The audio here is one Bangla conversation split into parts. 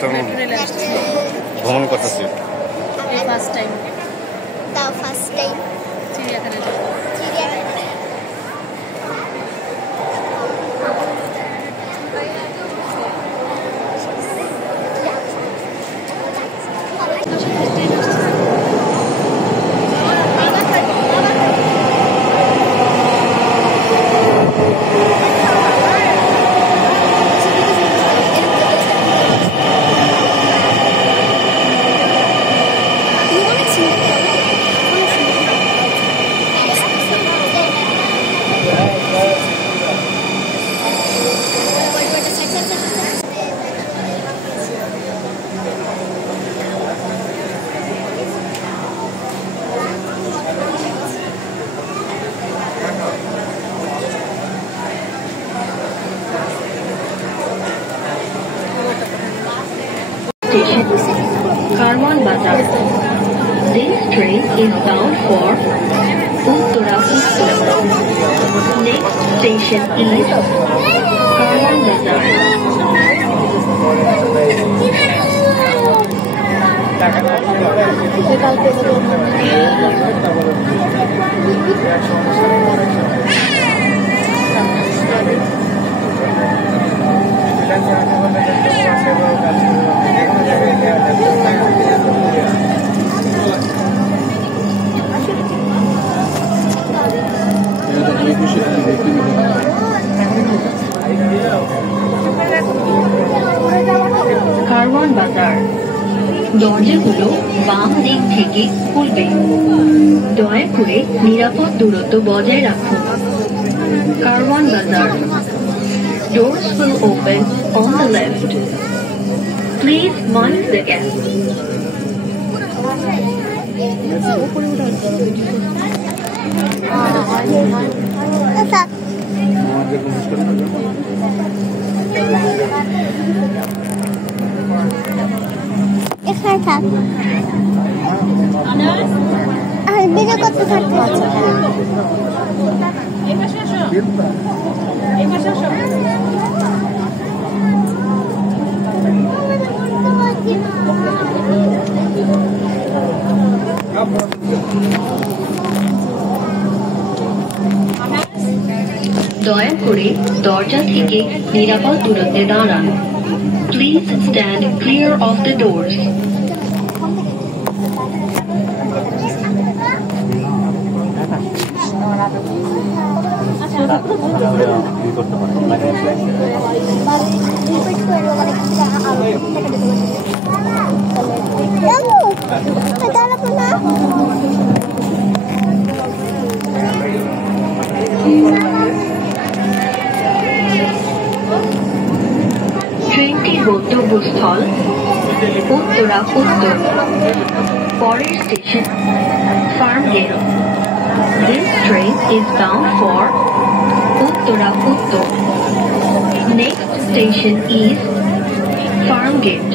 মেট্রো ভ্রমণ করতেছি। ফার্স্ট টাইম চিড়িয়াখানা যাব। Station Karwan Bazar. This train is bound for Uttara Uttar. Next station is Karwan Bazar. Karwan বাজার। দরজাগুলো বাম দিক থেকে খুলবে। দয়া করে নিরাপদ দূরত্ব বজায় রাখুন। কারওয়ান বাজার। Doors will open on the left. Please mind the gap. এখানে থাক আর ভিডিও করতে থাকতে দয়া করে দরজা থেকে নিরাপদ দূরত্বে দাঁড়ান। Please stand clear of the doors. ট্রেনটির গন্তব্যস্থল উত্তরা উত্তর। পরের station Farmgate. This train is bound for Uttara Uttar. Next station is Farmgate.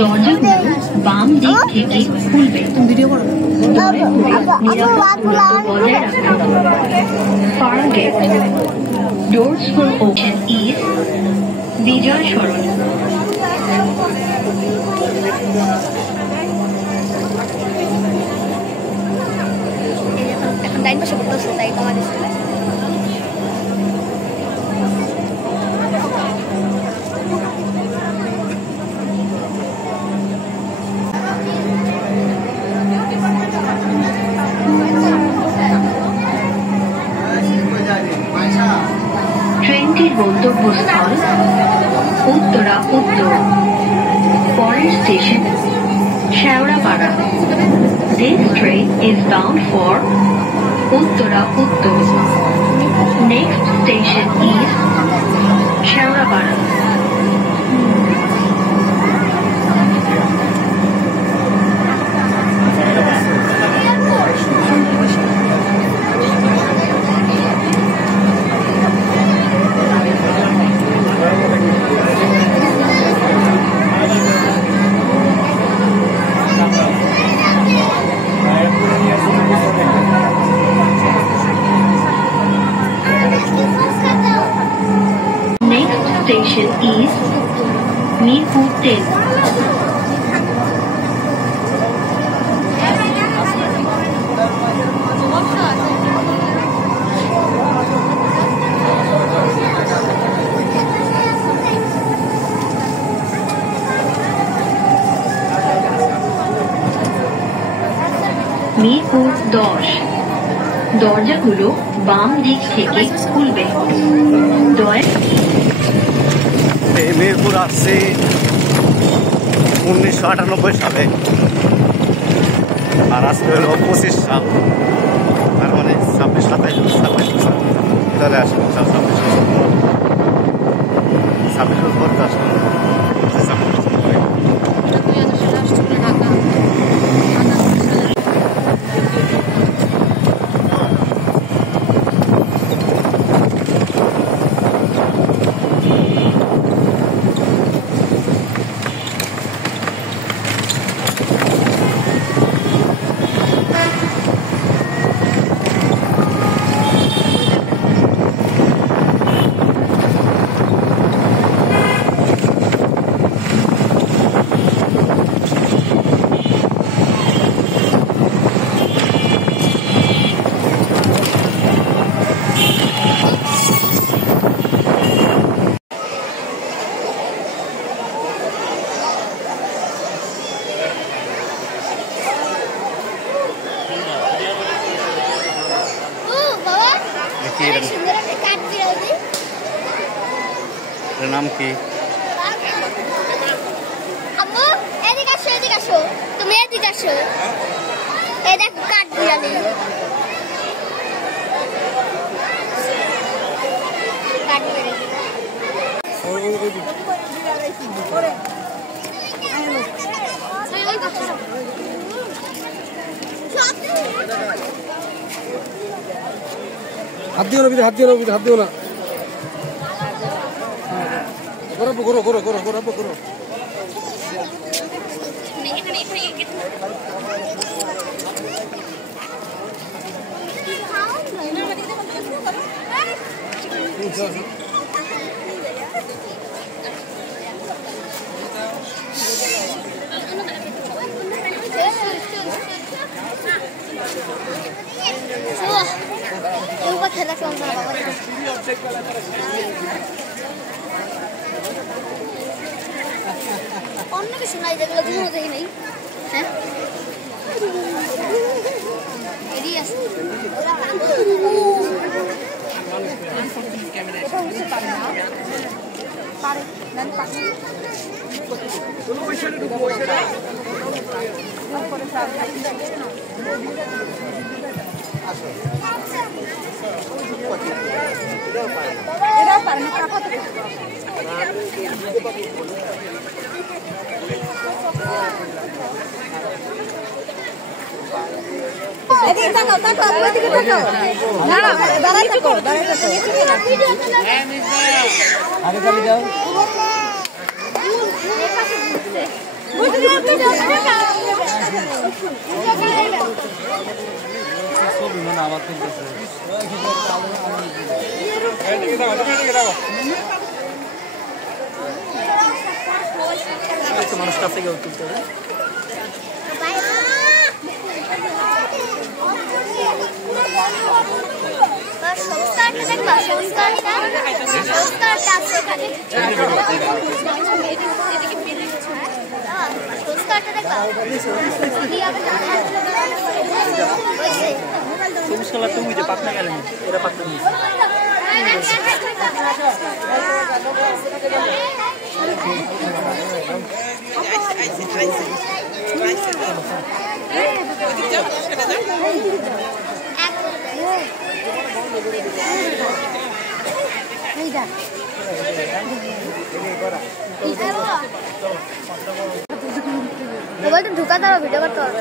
দরজাগুলো বাম দিক থেকে খুলবে। দয়া করে নিরাপদ দূরত্ব বজায় রাখুন। Farmgate. Doors will open is বিজয় সরণ। এখন টাইম পাশে করতেছে তাই কমা দিচ্ছে। ট্রেনটির গন্তব্যস্থল উত্তরা উত্তর। পরের station Shewrapara. This train is bound for Uttara Uttar. Next station is Sharabara. Station is Mirpur 10. Mirpur 10 দরজাগুলো বাম দিক থেকে খুলবে মিরপুর আসছি 1998 সালে আর আজকে হলো 25 সাল আর মানে 26-27 চলে আসলো 26 বছর পর আসলো নাম কি আম্মু এদিকে আসো তুমি এদিকে আসো এই দেখো কাট বিড়ালি কাট বিড়ালি হাত দিও না করো অন্য কিছু নাই যেগুলো জীবনে দেখি নাই হ্যাঁ এডি আছে পারে না পারে এরা পারে না কাটা তো এদিকে তাকাও ওইদিকে তাকাও না দাঁড়াই থাকো আগে চলে যাও মানুষ কাছে গিয়ে তুলতে হবে সংস্কারটা দেখবা সংস্কারটা আছে এখানে সংস্কারটা দেখবা সবুজ কালার তুমি যে পাতনা গেলেন এরা পাতনা নিয়েছে মোবাইলটা ঢুকাতে হবে, ভিডিও করতে হবে।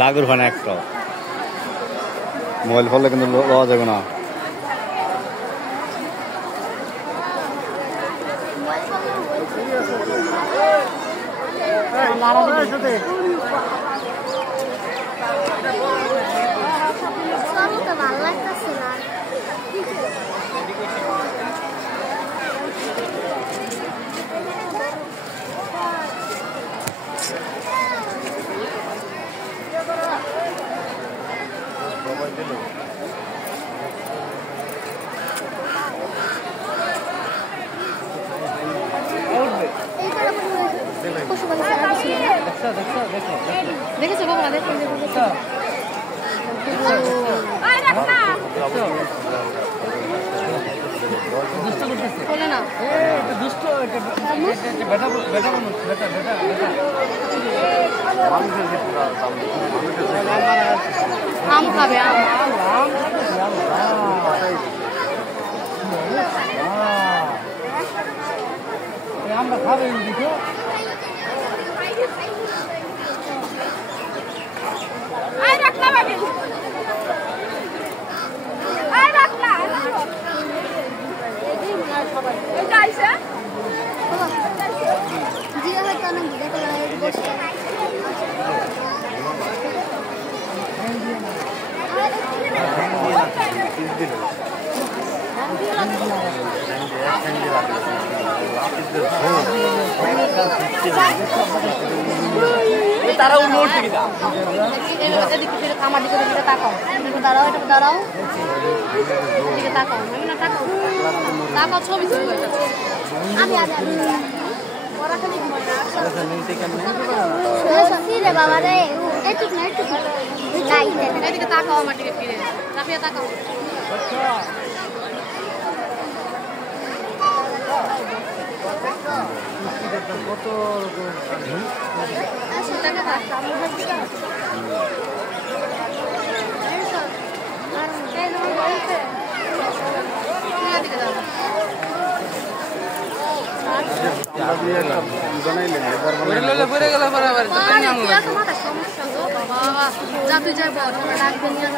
লাগুর ফানে একটা মোবাইল ফলে কিন্তু লওয়া যাবে না। ভালো লাগতেছে না। দেখেছো বাবা? দেখো বলে না আম খাবে, আমরা খাবে দেখো তারা আমার দিকে তাকাও, দাঁড়াও, এটা দাঁড়াও, দিকে তাকাও, না তাকাও, তাকাও, ছবি আমি বাবা রে, এদিকে তাকাও, আমার দিকে ফিরে রাফিয়া তাকাও। কত যা তুই যাবো লাগবে নিয়ে